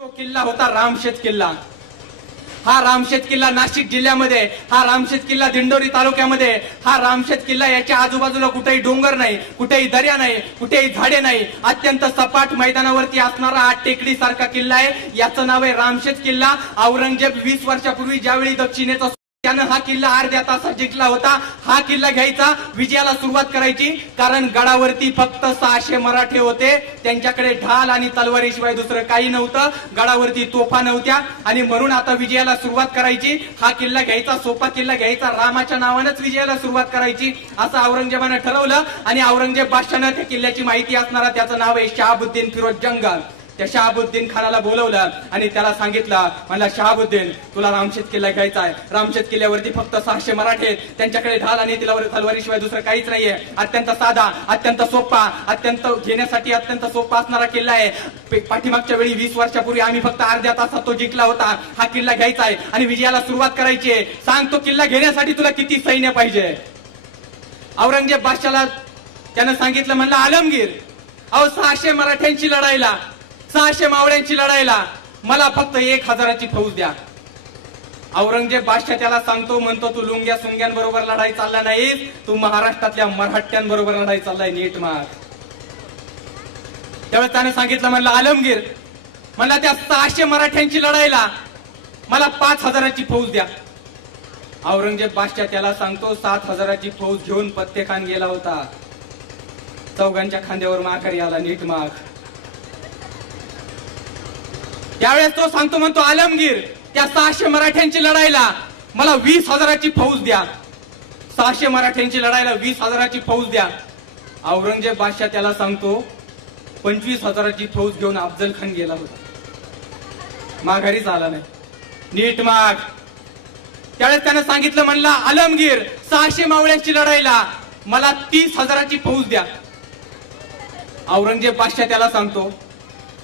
तो किल्ला होता रामशेत किल्ला। हा रामशेत किल्ला नाशिक जिल्ह्यामध्ये, हा रामशेत किल्ला दिंडोरी तालुक्यामध्ये, हा रामशेत किल्ला याच्या आजूबाजूला कुठेही डोंगर नाही, कुठेही दर्या नाही, कुठेही झाडे नाही, अत्यंत सपाट मैदानावरती असणारा हा टेकडी सारखा किल्ला आहे। याचं नाव आहे रामशेत किल्ला। औरंगजेब 20 वर्षापूर्वी ज्यावेळी दक्षिणेचा त्यानं हा किल्ला अर्ध्या तासात जिंकला होता। हा किल्ला घ्यायचा, विजयाला सुरुवात करायची, कारण गडावरती फक्त 600 मराठे होते, त्यांच्याकडे ढाल आणि तलवारीशिवाय दुसरं काही नव्हतं, गडावरती तोफा नव्हत्या आणि म्हणून आता विजयाला सुरुवात करायची। हा किल्ला घ्यायचा, सोपा किल्ला घ्यायचा, रामाच्या नावानंच विजयाला सुरुवात करायची असं औरंगजेबानं ठरवलं आणि औरंगजेब बादशाहनं त्या किल्ल्याची माहिती असणारा त्याचं नाव आहे शहाबुद्दीन फिरोज जंगल। त्या शहाबुद्दीन खानाला बोलवलं आणि त्याला सांगितलं, म्हणला शहाबुद्दीन तुला रामशेत किल्ला घ्यायचा आहे, रामशेत किल्ल्यावरती फक्त 600 मराठे आहेत, त्यांच्याकडे ढाल आणि तलवारीशिवाय दुसरं काहीच नाहीये, अत्यंत साधा, अत्यंत सोपा, अत्यंत घेण्यासाठी अत्यंत सोपा असणारा किल्ला आहे। पाठीमागच्या वेळी 20 वर्षापूर्वी आम्ही फक्त अर्ध्या तासात तो जिंकला होता। हा किल्ला घ्यायचा आहे आणि विजयाला सुरुवात करायची आहे, सांग तो किल्ला घेण्यासाठी तुला किती सैन्य पाहिजे। औरंगजेब बादशाहला त्यानं सांगितलं, म्हणलं आलमगीर, अहो 600 मराठ्यांची लढाईला, 600 मावळ्यांची लढाईला मला फक्त 1000ची फौज द्या। औरंगजेब बादशाह त्याला सांगतो, म्हणतो तू लुंग्या सुंग्यांबरोबर लढाई चालला नाहीस, तू महाराष्ट्रातल्या मराठ्यांबरोबर लढाई चाललाय, नीट माग। त्यावेळेस त्याने सांगितलं, म्हणलं आलमगीर, म्हणला त्या 600 मराठ्यांची लढाईला मला 5000ची फौज द्या। औरंगजेब बादशाह त्याला सांगतो, 7000ची फौज घेऊन फत्तेखान गेला होता, चौघांच्या खांद्यावर माघारी आला, नीट माग। त्यावेळेस तो सांगतो, म्हणतो आलमगीर, त्या 600 मराठ्यांची लढाईला मला 20,000ची फौज द्या। 600 मराठ्यांची लढाईला 20,000ची फौज द्या। औरंगजेब बादशाह त्याला सांगतो, 25,000ची फौज घेऊन अफजल खान गेला होता, माघारीच आला नाही, नीट माग। त्यावेळेस त्याने सांगितलं, म्हणला आलमगीर, 600 मावळ्यांची लढाईला मला 30,000ची फौज द्या। औरंगजेब बादशाह त्याला सांगतो,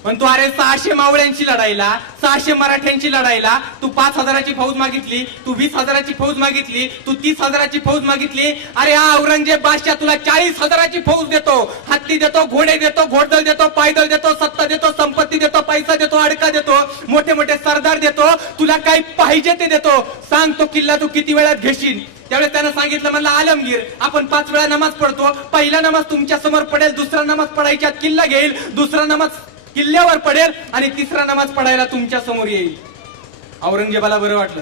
पण तू अरे 600 मावळ्यांची लढाईला, 600 मराठ्यांची लढाईला तू 5000ची फौज मागितली, तू 20,000ची फौज मागितली, तू 30,000ची फौज मागितली। अरे हा औरंगजेब बादशाह तुला 40,000ची फौज देतो, हत्ती देतो, घोडे देतो, घोडदळ देतो, पायदळ देतो, सत्ता देतो, संपत्ती देतो, पैसा देतो, अडका देतो, मोठे मोठे सरदार देतो, तुला काय पाहिजे ते देतो, सांग तो किल्ला तू किती वेळात घेशील। त्यावेळेस त्यानं सांगितलं, म्हणलं आलमगीर, आपण 5 वेळा नमाज पडतो, पहिला नमाज तुमच्या समोर पडेल, दुसरा नमाज पडायच्यात किल्ला घेईल, दुसरा नमाज किल्ल्यावर पडेल आणि तिसरा नमाज पडायला तुमच्या समोर येईल। औरंगजेबाला बरं वाटलं,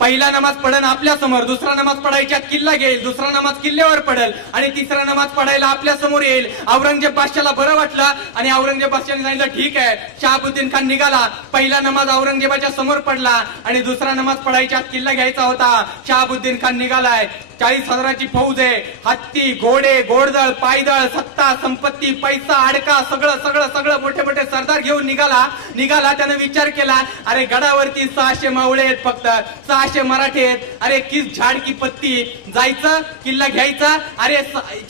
पहिला नमाज पडेल आपल्या समोर, दुसरा नमाज पडायच्यात किल्ला घेईल, दुसरा नमाज किल्ल्यावर पडेल आणि तिसरा नमाज पडायला आपल्या समोर येईल। औरंगजेब बादशाहला बरं वाटलं आणि औरंगजेब बादशाहने सांगितलं, ठीक आहे। शहाबुद्दीन खान निघाला, पहिला नमाज औरंगजेबाच्या समोर पडला आणि दुसरा नमाज पडायच्यात किल्ला घ्यायचा होता। शहाबुद्दीन खान निघालाय, 40,000ची फौज आहे, हत्ती, घोडे, घोडदळ, पायदळ, सत्ता, संपत्ती, पैसा, अडका, सगळं सगळं सगळं मोठे मोठे सरदार घेऊन निघाला। त्यानं विचार केला, अरे गडावरती 600 मावळे आहेत, फक्त 600 मराठे आहेत, अरे किस झाड की पत्ती, जायचं किल्ला घ्यायचा। अरे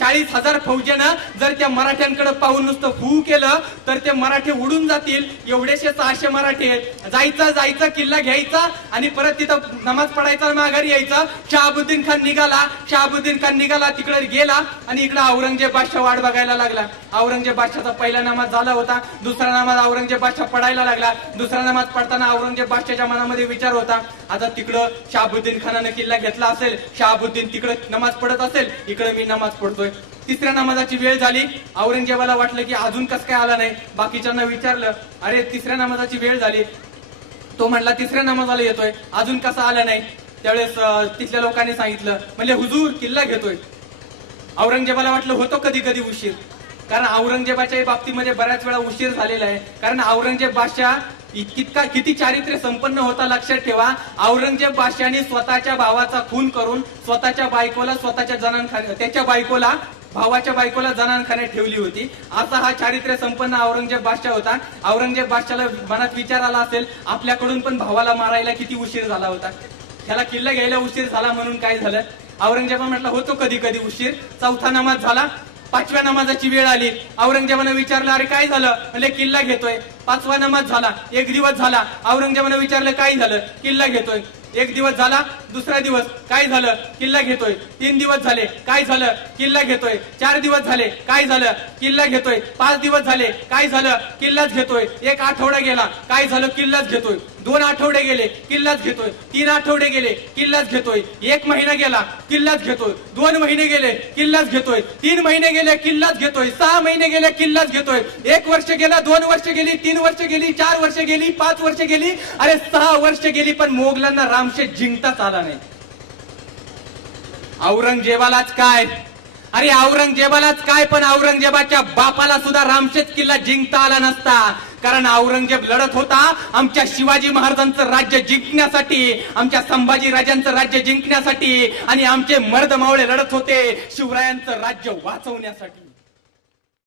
40,000 फौजेनं जर त्या मराठ्यांकडे पाहून नुसतं हू केलं तर ते मराठे उडून जातील, एवढेशे 600 मराठे आहेत, जायचं किल्ला घ्यायचा आणि परत तिथं नमाज पडायचा, माघारी यायचं। शहाबुद्दीन खान निघाला, तिकडे गेला आणि इकडे औरंगजेब बादशाह वाट बघायला लागला। औरंगजेब बादशाहचा पहिला नमाज झाला होता, दुसरा नमाज औरंगजेब बादशाह पडायला लागला। दुसरा नमाज पडताना औरंगजेब बादशाहच्या मनामध्ये विचार होता, आता तिकडं शहाबुद्दीन खानाने किल्ला घेतला असेल, शहाबुद्दीन तिकडे नमाज पडत असेल, इकडे मी नमाज पडतोय। तिसऱ्या नमाजाची वेळ झाली, औरंगजेबाला वाटलं की अजून कसं काय आला नाही, बाकीच्यांना विचारलं, अरे तिसऱ्या नमाजाची वेळ झाली, तो म्हणला तिसऱ्या नमाजाला येतोय, अजून कसा आला नाही। त्यावेळेस तिथल्या लोकांनी सांगितलं, म्हणजे हुजूर किल्ला घेतोय। औरंगजेबाला वाटलं होतो कधी कधी उशीर, कारण औरंगजेबाच्या बाबतीमध्ये बऱ्याच वेळा उशीर झालेला आहे, कारण औरंगजेब बादशाह किती चारित्र्य संपन्न होता लक्षात ठेवा। औरंगजेब बादशाहने स्वतःच्या भावाचा खून करून स्वतःच्या बायकोला त्याच्या बायकोला भावाच्या बायकोला जनानखान्यात ठेवली होती, असा हा चारित्र्य संपन्न औरंगजेब बादशाह होता। औरंगजेब बादशाहला मनात विचार आला असेल, आपल्याकडून पण भावाला मारायला किती उशीर झाला होता, त्याला किल्ला घ्यायला उशीर झाला म्हणून काय झालं। औरंगजेबा म्हटलं होतो कधी कधी उशीर। चौथा नमाज झाला, 5व्या नमाजाची वेळ आली, औरंगजेबाने विचारलं, अरे काय झालं, म्हणजे किल्ला घेतोय। 5वा नमाज झाला, 1 दिवस झाला, औरंगजेबाने विचारलं काय झालं, किल्ला घेतोय। एक दिवस झाला, दुसरा दिवस काय झालं, किल्ला घेतोय. 3 दिवस झाले, काय झालं, किल्ला घेतोय. 4 दिवस झाले, काय झालं, किल्ला घेतोय. 5 दिवस झाले, काय झालं, किल्लाच घेतोय. 1 आठवडा गेला, काय झालं, किल्लाच घेतोय. 2 आठवडे गेले, किल्लाच घेतोय. 3 आठवडे गेले, किल्लाच घेतोय. 1 महिना गेला, किल्लाच घेतोय. 2 महिने गेले, किल्लाच घेतोय. 3 महिने गेले, किल्लाच घेतोय. 6 महिने गेले, किल्लाच घेतोय. 1 वर्ष गेला, 2 वर्ष गेली, 3 वर्ष गेली, 4 वर्ष गेली, 5 वर्ष गेली, अरे 6 वर्ष गेली, पण मोगलांना रामशेठ जिंकताच आला नाही. औरंगजेबालाच काय, अरे औरंगजेबालाच काय, पण औरंगजेबाच्या बापाला सुद्धा रामशेठ किल्ला जिंकता आला नसता. कारण औरंगजेब लढत होता आमच्या शिवाजी महाराजांचं राज्य जिंकण्यासाठी, आमच्या संभाजी राजांचं राज्य जिंकण्यासाठी, आणि आमचे मर्द मावळे लढत होते शिवरायांचं राज्य वाचवण्यासाठी.